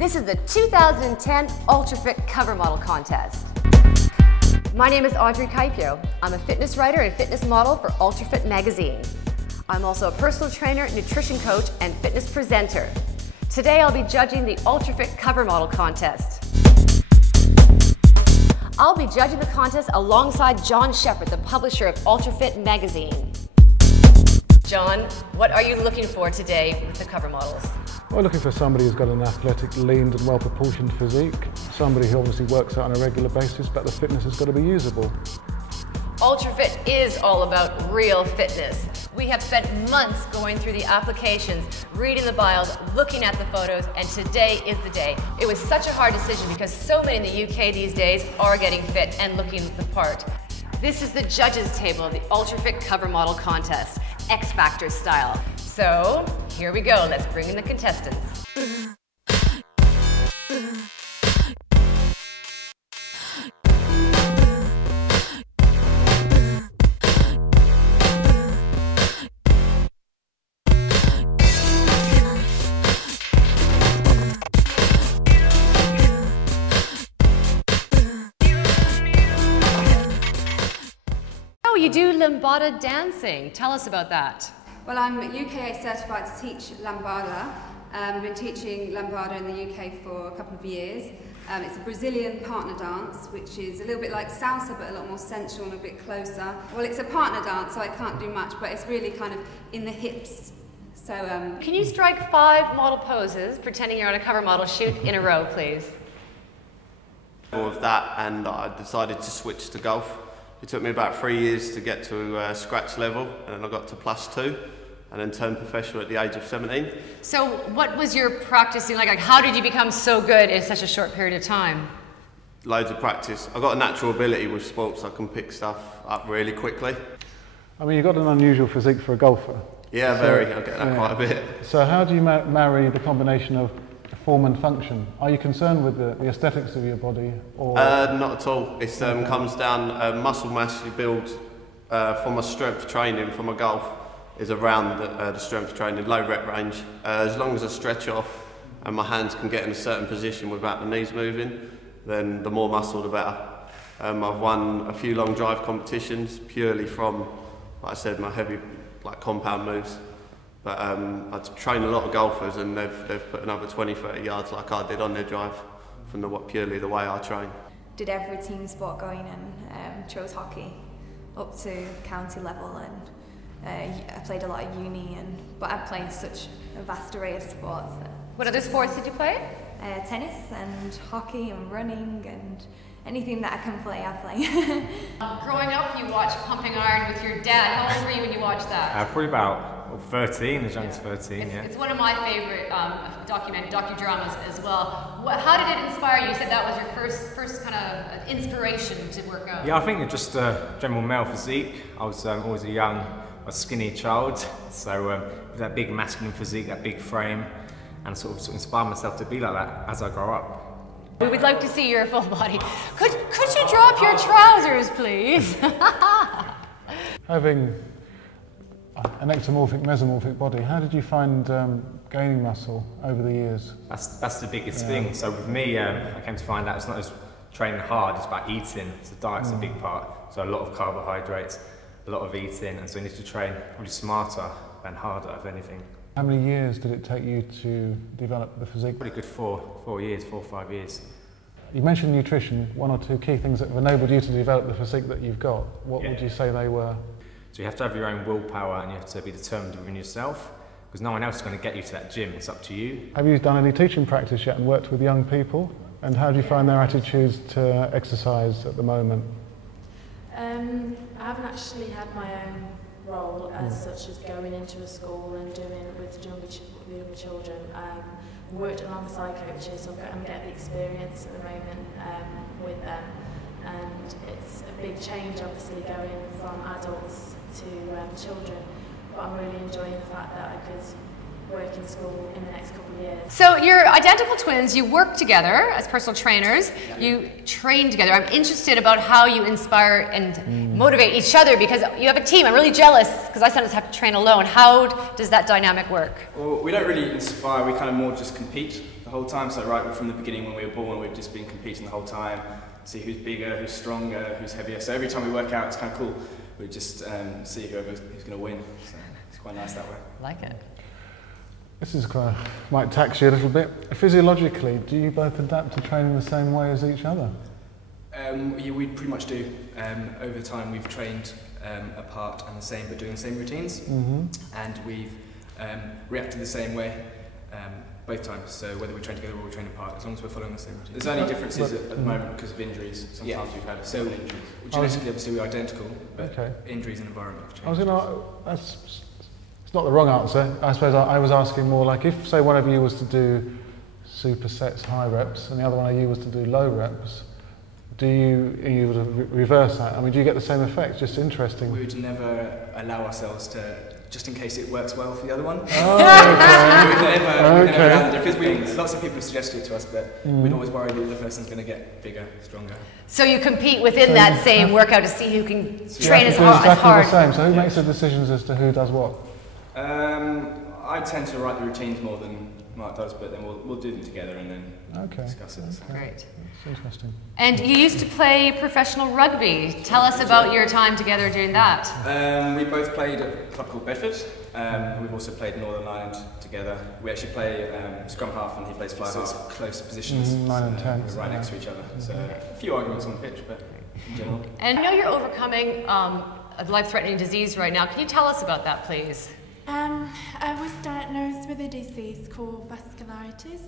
This is the 2010 UltraFit Cover Model Contest. My name is Audrey Kaipio. I'm a fitness writer and fitness model for UltraFit magazine. I'm also a personal trainer, nutrition coach, and fitness presenter. Today I'll be judging the UltraFit Cover Model Contest. I'll be judging the contest alongside John Shepherd, the publisher of UltraFit magazine. John, what are you looking for today with the cover models? We're looking for somebody who's got an athletic, lean and well-proportioned physique. Somebody who obviously works out on a regular basis, but the fitness has got to be usable. UltraFit is all about real fitness. We have spent months going through the applications, reading the bios, looking at the photos, and today is the day. It was such a hard decision because so many in the UK these days are getting fit and looking the part. This is the judges' table of the UltraFit Cover Model Contest, X Factor style. So, here we go. Let's bring in the contestants. Oh, you do lambada dancing. Tell us about that. Well, I'm UK certified to teach lambada. I've been teaching lambada in the UK for a couple of years. It's a Brazilian partner dance, which is a little bit like salsa, but a lot more sensual and a bit closer. Well, it's a partner dance, so I can't do much, but it's really kind of in the hips. So, Can you strike 5 model poses, pretending you're on a cover model shoot in a row, please? With that, and I decided to switch to golf. It took me about 3 years to get to scratch level, and then I got to +2, and then turned professional at the age of 17. So what was your practicing like? How did you become so good in such a short period of time? Loads of practice. I've got a natural ability with sports. I can pick stuff up really quickly. I mean, you've got an unusual physique for a golfer. Yeah, very. I get that quite a bit. So how do you marry the combination of form and function? Are you concerned with the aesthetics of your body? Or? Not at all. It comes down, muscle mass you build from my strength training, from my golf, is around the strength training, low rep range. As long as I stretch off and my hands can get in a certain position without the knees moving, then the more muscle the better. I've won a few long drive competitions purely from, like I said, my heavy compound moves. But I train a lot of golfers, and they've put another 20-30 yards like I did on their drive from purely the way I train. Did every team sport going and chose hockey up to county level, and I played a lot of uni, but I played such a vast array of sports. What other sports did you play? Tennis and hockey and running and anything that I can play, I play. Growing up, you watched Pumping Iron with your dad. How old were you when you watched that? Probably about 13, as young as 13, yeah. It's one of my favorite docudramas as well. How did it inspire you? You said that was your first kind of inspiration to work out. Yeah, I think it's just a general male physique. I was always a skinny child, so that big masculine physique, that big frame, and sort of inspired myself to be like that as I grow up. We would like to see your full body. Could you drop your trousers, please? Having an ectomorphic, mesomorphic body, how did you find gaining muscle over the years? That's the biggest thing. So with me, I came to find out it's not as training hard, it's about eating. So diet's a big part. So a lot of carbohydrates, a lot of eating, and so you need to train probably smarter and harder, if anything. How many years did it take you to develop the physique? Pretty good 4 or 5 years. You mentioned nutrition, 1 or 2 key things that have enabled you to develop the physique that you've got. What would you say they were? So you have to have your own willpower, and you have to be determined within yourself, because no one else is going to get you to that gym. It's up to you. Have you done any teaching practice yet and worked with young people? And how do you find their attitudes to exercise at the moment? I haven't actually had my own role as such as going into a school and doing it with younger children. Worked alongside coaches, so I'm getting the experience at the moment with them, and it's a big change obviously going from adults to children, but I'm really enjoying the fact that I could work in school in the next couple of years. So you're identical twins, you work together as personal trainers, you train together. I'm interested about how you inspire and motivate each other, because you have a team. I'm really jealous because I sometimes have to train alone. How does that dynamic work? Well, we don't really inspire, we kind of more just compete. the whole time. So right from the beginning when we were born, we've just been competing the whole time, see who's bigger, who's stronger, who's heavier. So every time we work out, it's kind of cool. We just see who's going to win. So it's quite nice that way. Like it. This is quite, might tax you a little bit. Physiologically, do you both adapt to training the same way as each other? Yeah, we pretty much do. Over time, we've trained apart and the same, but doing the same routines, and we've reacted the same way both times. So whether we train together or we train apart, as long as we're following the same routine. There's only differences at the moment because of injuries. Sometimes we've had several injuries. Genetically, obviously, we're identical, but injuries and environment have changed. I was going to. It's not the wrong answer. I suppose I was asking more like if, say, one of you was to do supersets, high reps, and the other one of you was to do low reps. You would reverse that? I mean, do you get the same effect? Just interesting. We would never allow ourselves to, just in case it works well for the other one. Oh, okay. We would never allow them, because lots of people have suggested it to us, but we'd always worry that the person's going to get bigger, stronger. So you compete within that same workout to see who can train as hard. hard. The same. So who makes the decisions as to who does what? I tend to write the routines more than Mark does, but then we'll do them together and then discuss it. So. Great. That's interesting. And you used to play professional rugby. Tell us about your time together doing that. We both played at a club called Bedford. We've also played Northern Ireland together. We actually play scrum half and he plays fly half. It's close positions. 9 and 10. We're right next to each other. So a few arguments on the pitch, but in general. And I know you're overcoming a life-threatening disease right now. Can you tell us about that, please? I was diagnosed with a disease called vasculitis.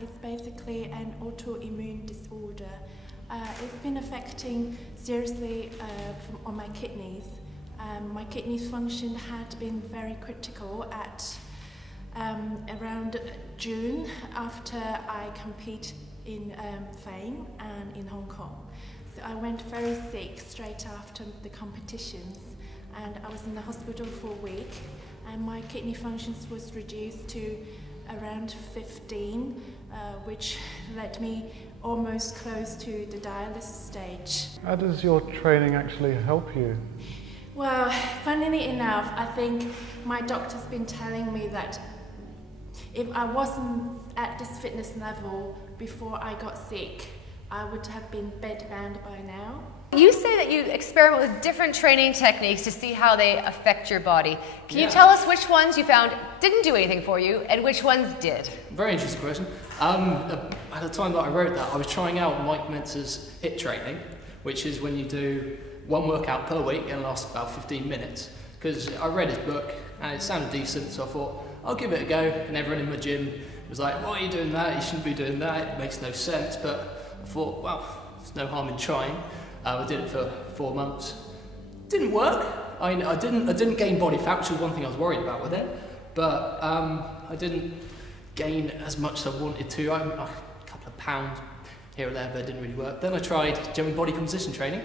It's basically an autoimmune disorder. It's been affecting seriously on my kidneys. My kidneys function had been very critical at around June after I compete in Fame and in Hong Kong. So I went very sick straight after the competitions and I was in the hospital for a week. And my kidney functions was reduced to around 15, which led me almost close to the dialysis stage. How does your training actually help you? Well, funnily enough, I think my doctor's been telling me that if I wasn't at this fitness level before I got sick, I would have been bedbound by now. You say that you experiment with different training techniques to see how they affect your body. Can you tell us which ones you found didn't do anything for you and which ones did? Very interesting question. At the time that I wrote that, I was trying out Mike Mentz's HIIT training, which is when you do one workout per week and lasts about 15 minutes. Because I read his book and it sounded decent, so I thought, I'll give it a go. And everyone in my gym was like, why are you doing that? You shouldn't be doing that. It makes no sense. But I thought, well, there's no harm in trying. I did it for 4 months. Didn't work. I didn't gain body fat, which was one thing I was worried about with it. But I didn't gain as much as I wanted to. A couple of pounds here or there, but it didn't really work. Then I tried German body composition training,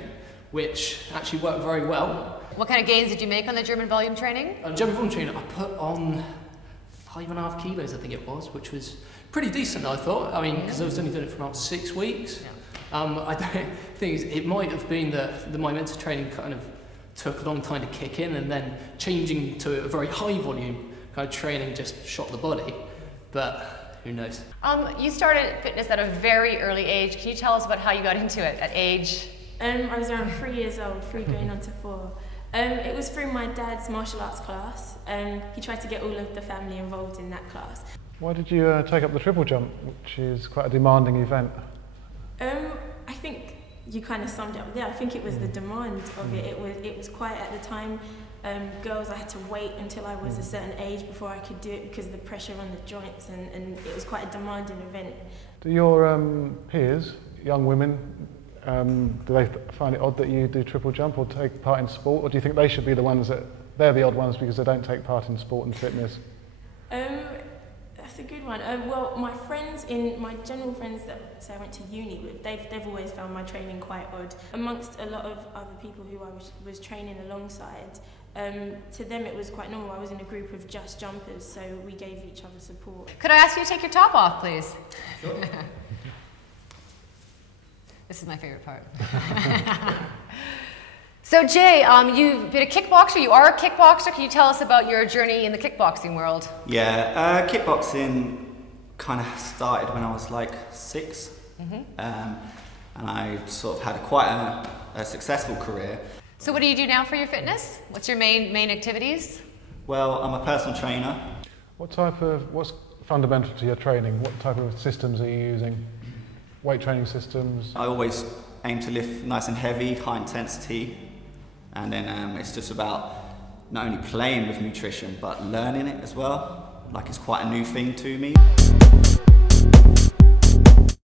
which actually worked very well. What kind of gains did you make on the German volume training? German volume training, I put on 5.5 kilos, I think it was, which was pretty decent, I thought. I mean, because I was only doing it for about 6 weeks. Yeah. I don't think it might have been that my mental training kind of took a long time to kick in, and then changing to a very high volume kind of training just shot the body. But who knows? You started fitness at a very early age. Can you tell us about how you got into it at age? I was around 3 years old, 3 going on to 4. It was through my dad's martial arts class. He tried to get all of the family involved in that class. Why did you take up the triple jump, which is quite a demanding event? I think you kind of summed it up there. I think it was the demand of it. It was quite at the time. Girls, I had to wait until I was a certain age before I could do it because of the pressure on the joints, and it was quite a demanding event. Do your peers, young women, do they find it odd that you do triple jump or take part in sport, or do you think they should be the ones that they're the odd ones because they don't take part in sport and fitness? That's a good one. Well, my general friends that say I went to uni with, they've always found my training quite odd. Amongst a lot of other people who I was training alongside, to them it was quite normal. I was in a group of just jumpers, so we gave each other support. Could I ask you to take your top off, please? Sure. This is my favorite part. So Jay, you've been a kickboxer, you are a kickboxer. Can you tell us about your journey in the kickboxing world? Yeah, kickboxing kind of started when I was like 6, and I sort of had quite a successful career. So what do you do now for your fitness? What's your main activities? Well, I'm a personal trainer. What's fundamental to your training? What type of systems are you using? Weight training systems? I always aim to lift nice and heavy, high intensity, and then it's just about not only playing with nutrition but learning it as well. Like, it's quite a new thing to me.